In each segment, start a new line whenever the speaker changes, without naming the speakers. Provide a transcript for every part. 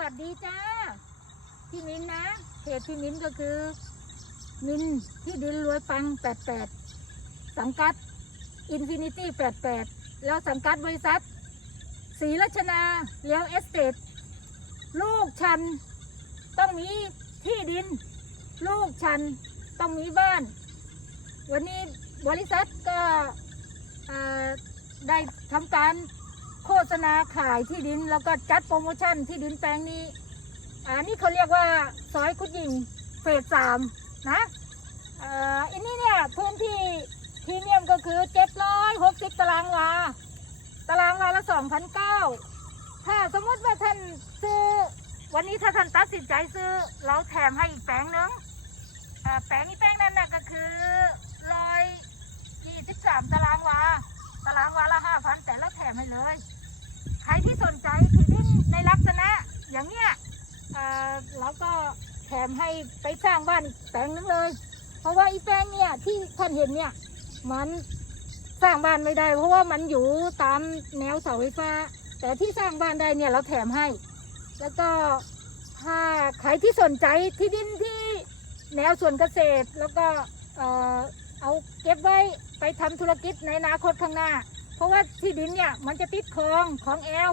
วัสดีจ้าพี่มินนะเพจพี่มินก็คือ มินที่ดินรวยปัง 88 สังกัดอินฟินิตี้ 88 แล้วสังกัดบริษัทศรีรัชนาเลี้ยวเอสเตทลูกฉัน ต้องมีที่ดิน ลูกฉันต้องมีบ้าน วันนี้บริษัทก็ได้ทำการ โฆษณาขายที่ดินแล้วก็จัดโปรโมชั่นที่ดินแปลงนี้อันนี้เขาเรียกว่าซอยคุดยิงเฟสสามนะอ่ออันนี้เนี่ยพื้นที่พรีเมียมก็คือ760ตารางวา ตารางวาละ2,009ถ้าสมมติว่าท่านซื้อ วันนี้ถ้าท่านตัดสินใจซื้อ เราแถมให้อีกแปลงนึงอ่าแปลงนี้แปลงนั้นน่ะก็คือร้อยยี่สิบสามตารางวา ตารางวาละห้าพันแต่เราแถม ให้เลย ใครที่สนใจที่ดินในลักษณะ อย่างเนี้ยเราก็แถมให้ไปสร้างบ้านแปลงนึงเลย เพราะว่าอีแปลงเนี่ยที่ท่านเห็นเนี่ยมันสร้างบ้านไม่ได้ เพราะว่ามันอยู่ตามแนวเสาไฟฟ้า แต่ที่สร้างบ้านได้เนี่ยเราแถมให้ แล้วก็ถ้าใครที่สนใจที่ดินที่แนวสวนเกษตรแล้วก็เออเอาเก็บไว้ไปทำธุรกิจในอนาคตข้างหน้า เพราะว่าที่ดินเนี่ยมันจะติดคลองของแอล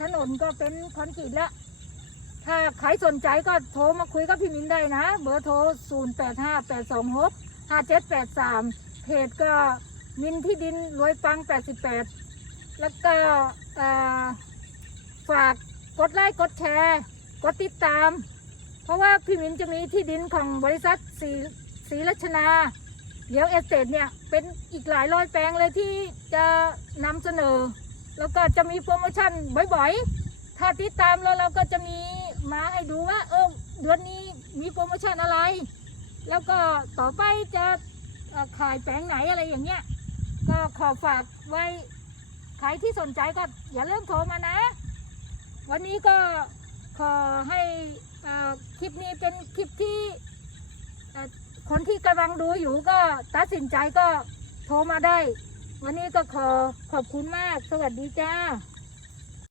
ถนนก็เป็นคอนกรีตแล้ว ถ้าใครสนใจก็โทรมาคุยกับพี่มินได้นะ เบอร์โทร 0 8 5 8 2 6 5 7 8 3 เพจก็มินที่ดินรวยปัง 88 แล้วก็ฝากกดไลค์กดแชร์ กดติดตาม เพราะว่าพี่มินจะมีที่ดินของบริษัทสีสีรัชนา เดี๋ยวเอสเตทเนี่ยเป็นอีกหลายร้อยแปลงเลยที่จะนำเสนอ แล้วก็จะมีโปรโมชั่นบ่อยๆ ถ้าติดตามแล้วเราก็จะมีมาให้ดูว่าเออเดือนนี้มีโปรโมชั่นอะไร แล้วก็ต่อไปจะขายแปลงไหนอะไรอย่างเงี้ยก็ขอฝากไว้ใครที่สนใจก็อย่าลืมโทรมานะ วันนี้ก็ขอให้คลิปนี้เป็นคลิปที่ คนที่กำลังดูอยู่ก็ตัดสินใจก็โทรมาได้ วันนี้ก็ขอขอบคุณมาก สวัสดีจ้า